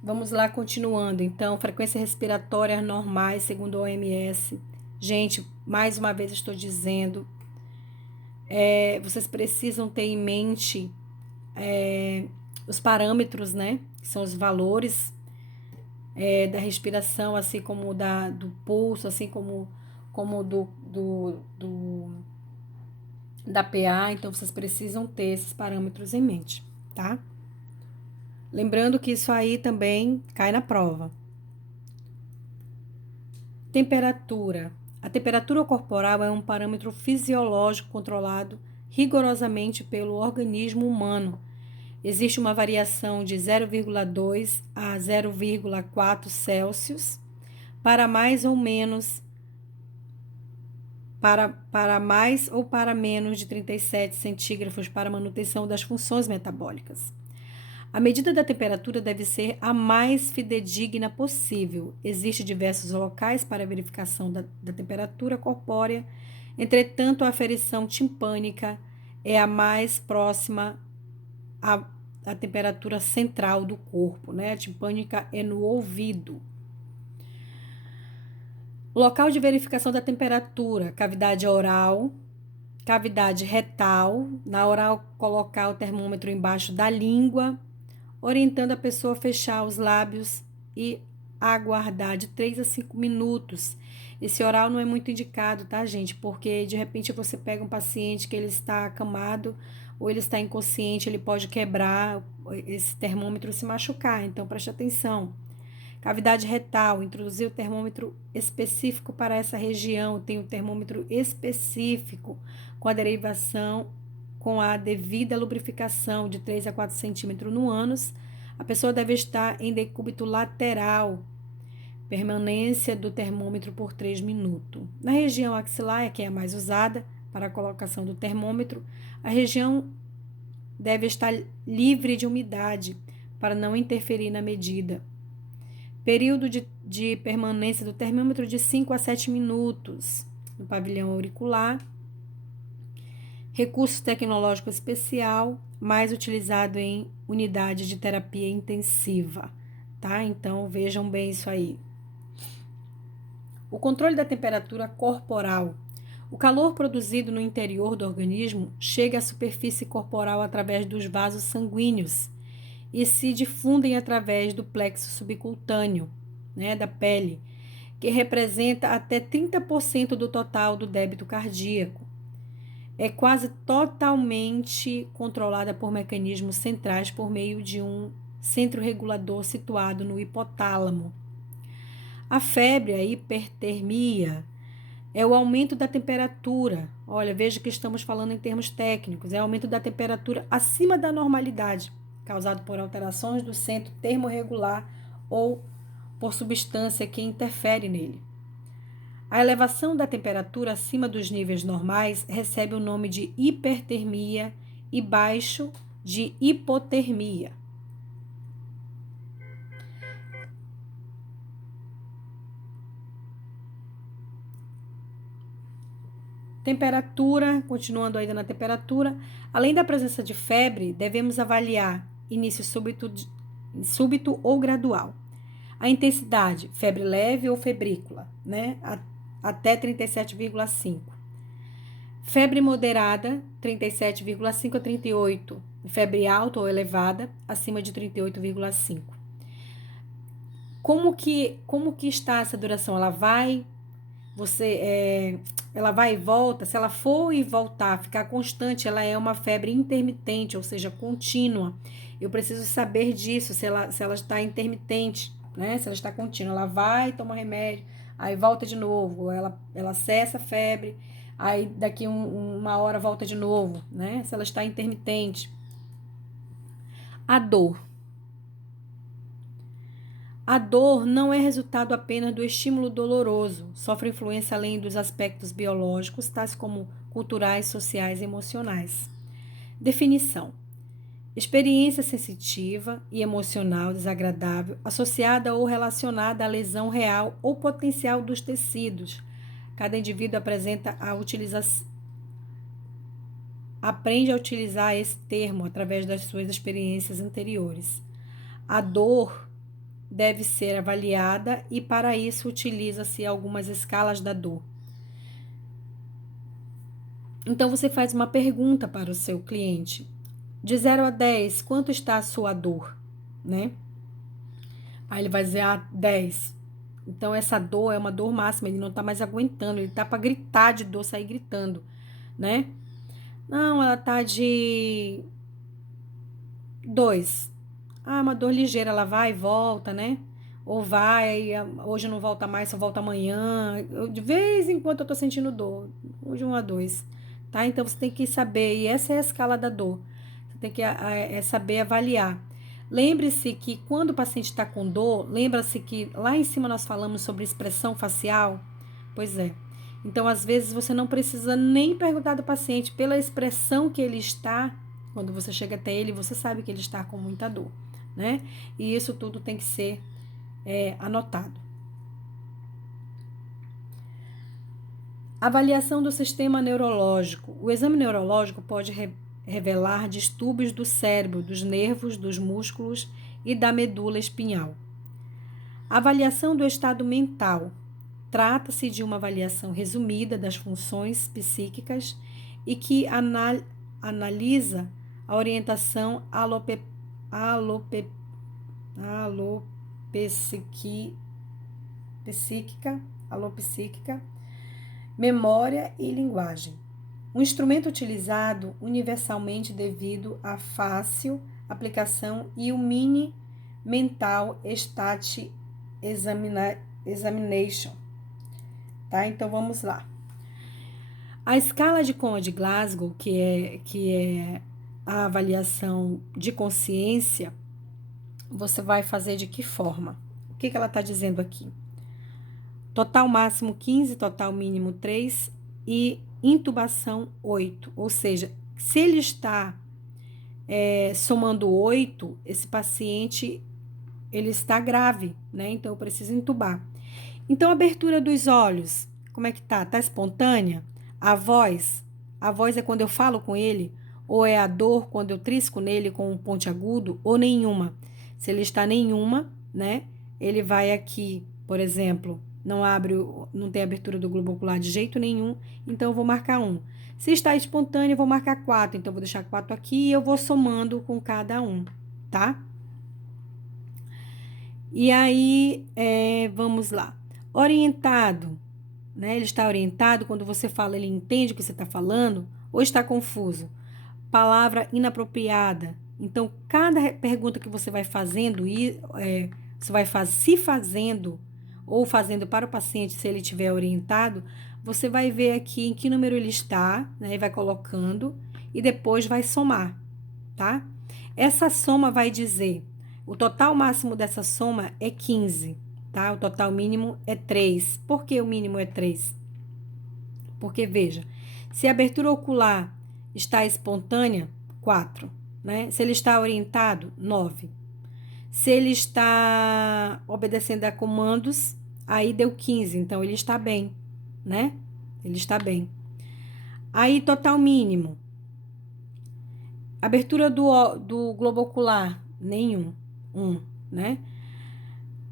Vamos lá, continuando. Então, frequência respiratória normais, segundo a OMS. Gente, mais uma vez estou dizendo, vocês precisam ter em mente os parâmetros, né? Que são os valores da respiração, assim como do pulso, assim como da PA. Então, vocês precisam ter esses parâmetros em mente, tá? Lembrando que isso aí também cai na prova. Temperatura. A temperatura corporal é um parâmetro fisiológico controlado rigorosamente pelo organismo humano. Existe uma variação de 0,2 a 0,4 Celsius para mais ou menos para mais ou para menos de 37 centígrados para manutenção das funções metabólicas. A medida da temperatura deve ser a mais fidedigna possível. Existem diversos locais para a verificação da temperatura corpórea, entretanto, a aferição timpânica é a mais próxima à temperatura central do corpo, né? A timpânica é no ouvido. Local de verificação da temperatura: cavidade oral, cavidade retal. Na oral, colocar o termômetro embaixo da língua, orientando a pessoa a fechar os lábios e aguardar de 3 a 5 minutos. Esse oral não é muito indicado, tá, gente? Porque de repente você pega um paciente que ele está acamado ou ele está inconsciente, ele pode quebrar esse termômetro e se machucar. Então preste atenção. Cavidade retal, introduzir o termômetro específico para essa região. Tem um termômetro específico com a derivação, com a devida lubrificação de 3 a 4 centímetros no ânus. A pessoa deve estar em decúbito lateral. Permanência do termômetro por 3 minutos. Na região axilar, que é a mais usada para a colocação do termômetro, a região deve estar livre de umidade para não interferir na medida. Período de permanência do termômetro de 5 a 7 minutos no pavilhão auricular. Recurso tecnológico especial, mais utilizado em unidade de terapia intensiva, tá? Então, vejam bem isso aí. O controle da temperatura corporal. O calor produzido no interior do organismo chega à superfície corporal através dos vasos sanguíneos e se difundem através do plexo subcutâneo, né, da pele, que representa até 30% do total do débito cardíaco. É quase totalmente controlada por mecanismos centrais por meio de um centro regulador situado no hipotálamo. A febre, a hipertermia, é o aumento da temperatura. Olha, veja que estamos falando em termos técnicos. É o aumento da temperatura acima da normalidade, causado por alterações do centro termorregular ou por substância que interfere nele. A elevação da temperatura acima dos níveis normais recebe o nome de hipertermia e baixo de hipotermia. Temperatura, continuando ainda na temperatura, além da presença de febre, devemos avaliar início súbito ou gradual. A intensidade, febre leve ou febrícula, né? Até 37,5. Febre moderada, 37,5 a 38. Febre alta ou elevada, acima de 38,5. Como que está essa duração? Ela vai e volta. Se ela for e voltar, ficar constante, ela é uma febre intermitente, ou seja, contínua. Eu preciso saber disso, se ela está intermitente, né? Se ela está contínua, ela vai, toma remédio, aí volta de novo, ela cessa a febre, aí daqui uma hora volta de novo, né? Se ela está intermitente. A dor. A dor não é resultado apenas do estímulo doloroso, sofre influência além dos aspectos biológicos, tais como culturais, sociais e emocionais. Definição: experiência sensitiva e emocional desagradável associada ou relacionada à lesão real ou potencial dos tecidos. Cada indivíduo aprende a utilizar esse termo através das suas experiências anteriores. A dor deve ser avaliada e para isso utiliza-se algumas escalas da dor. Então você faz uma pergunta para o seu cliente. De 0 a 10, quanto está a sua dor, né? Aí ele vai dizer, 10. Então essa dor é uma dor máxima, ele não tá mais aguentando, ele tá para gritar de dor, sair gritando, né? Não, ela tá de 2. Uma dor ligeira, ela vai e volta, né? Ou vai, hoje não volta mais, só volta amanhã. De vez em quando eu tô sentindo dor, de 1 a 2, tá? Então você tem que saber, e essa é a escala da dor. Você tem que saber avaliar. Lembre-se que quando o paciente está com dor, lembra-se que lá em cima nós falamos sobre expressão facial? Pois é. Então, às vezes, você não precisa nem perguntar do paciente pela expressão que ele está. Quando você chega até ele, você sabe que ele está com muita dor, né? E isso tudo tem que ser anotado. Avaliação do sistema neurológico. O exame neurológico pode revelar distúrbios do cérebro, dos nervos, dos músculos e da medula espinhal. Avaliação do estado mental. Trata-se de uma avaliação resumida das funções psíquicas e que analisa a orientação alopsíquica, memória e linguagem. Um instrumento utilizado universalmente devido à fácil aplicação e o Mini Mental State Examination. Tá? Então, vamos lá. A escala de Coma de Glasgow, que é a avaliação de consciência, você vai fazer de que forma? O que ela está dizendo aqui? Total máximo 15, total mínimo 3 e intubação 8. Ou seja, se ele está somando 8, esse paciente ele está grave, né? Então eu preciso intubar. Então, a abertura dos olhos, como é que tá? Tá espontânea? A voz é quando eu falo com ele, ou é a dor quando eu trisco nele com um pontiagudo, ou nenhuma. Se ele está nenhuma, né? Ele vai aqui, por exemplo, não tem abertura do globo ocular de jeito nenhum, então eu vou marcar 1. Se está espontâneo, eu vou marcar 4, então eu vou deixar 4 aqui e eu vou somando com cada um, tá? E aí, vamos lá. Orientado, né? Ele está orientado, quando você fala, ele entende o que você está falando, ou está confuso? Palavra inapropriada. Então, cada pergunta que você vai fazendo, você vai se fazendo, ou fazendo para o paciente, se ele estiver orientado, você vai ver aqui em que número ele está, né? E vai colocando, e depois vai somar, tá? Essa soma vai dizer, o total máximo dessa soma é 15, tá? O total mínimo é 3. Por que o mínimo é 3? Porque, veja, se a abertura ocular está espontânea, 4, né? Se ele está orientado, 9. Se ele está obedecendo a comandos, aí deu 15, então ele está bem, né? Ele está bem. Aí, total mínimo. Abertura do globo ocular, nenhum, 1, né?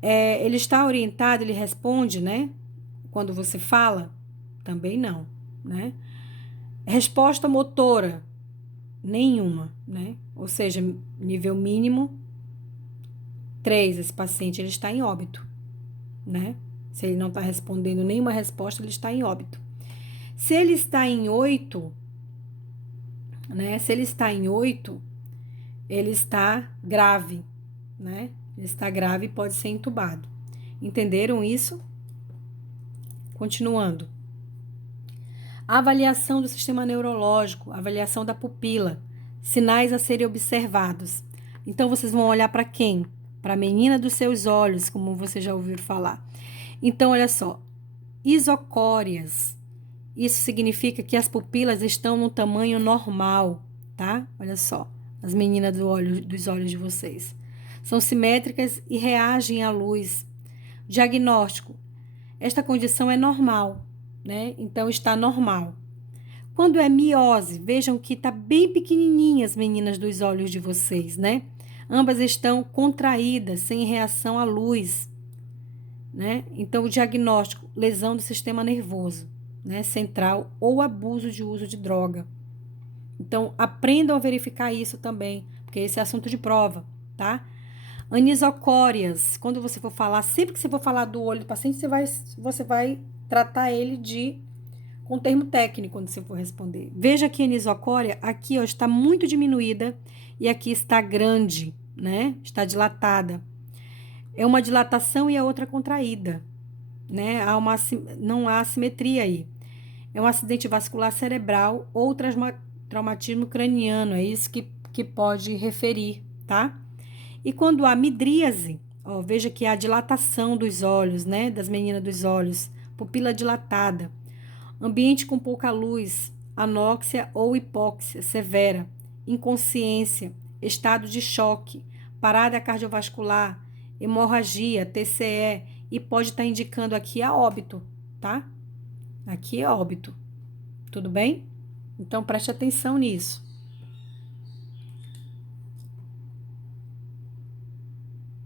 Ele está orientado, ele responde, né? Quando você fala, também não, né? Resposta motora, nenhuma, né? Ou seja, nível mínimo 3, esse paciente ele está em óbito, né? Se ele não está respondendo nenhuma resposta, ele está em óbito. Se ele está em 8, né? Se ele está em 8, ele está grave, né? Ele está grave e pode ser entubado. Entenderam isso? Continuando. A avaliação do sistema neurológico, avaliação da pupila, sinais a serem observados. Então, vocês vão olhar para quem? Para a menina dos seus olhos, como você já ouviu falar. Então, olha só, isocórias. Isso significa que as pupilas estão no tamanho normal, tá? Olha só, as meninas dos olhos de vocês. São simétricas e reagem à luz. Diagnóstico. Esta condição é normal, né? Então, está normal. Quando é miose, vejam que está bem pequenininha as meninas dos olhos de vocês, né? Ambas estão contraídas, sem reação à luz, né? Então, o diagnóstico, lesão do sistema nervoso, né, central ou abuso de uso de droga. Então, aprendam a verificar isso também, porque esse é assunto de prova, tá? Anisocórias, quando você for falar, sempre que você for falar do olho do paciente, você vai tratar ele com termo técnico quando você for responder. Veja que a anisocória aqui, ó, está muito diminuída e aqui está grande, né? Está dilatada. É uma dilatação e a outra contraída, né? Não há assimetria aí. É um acidente vascular cerebral ou traumatismo craniano, é isso que pode referir, tá? E quando há midríase, ó, veja que há dilatação dos olhos, né? Das meninas dos olhos, pupila dilatada, ambiente com pouca luz, anóxia ou hipóxia severa, inconsciência, estado de choque, parada cardiovascular, hemorragia, TCE, e pode estar indicando aqui a óbito, tá? Aqui é óbito. Tudo bem? Então preste atenção nisso.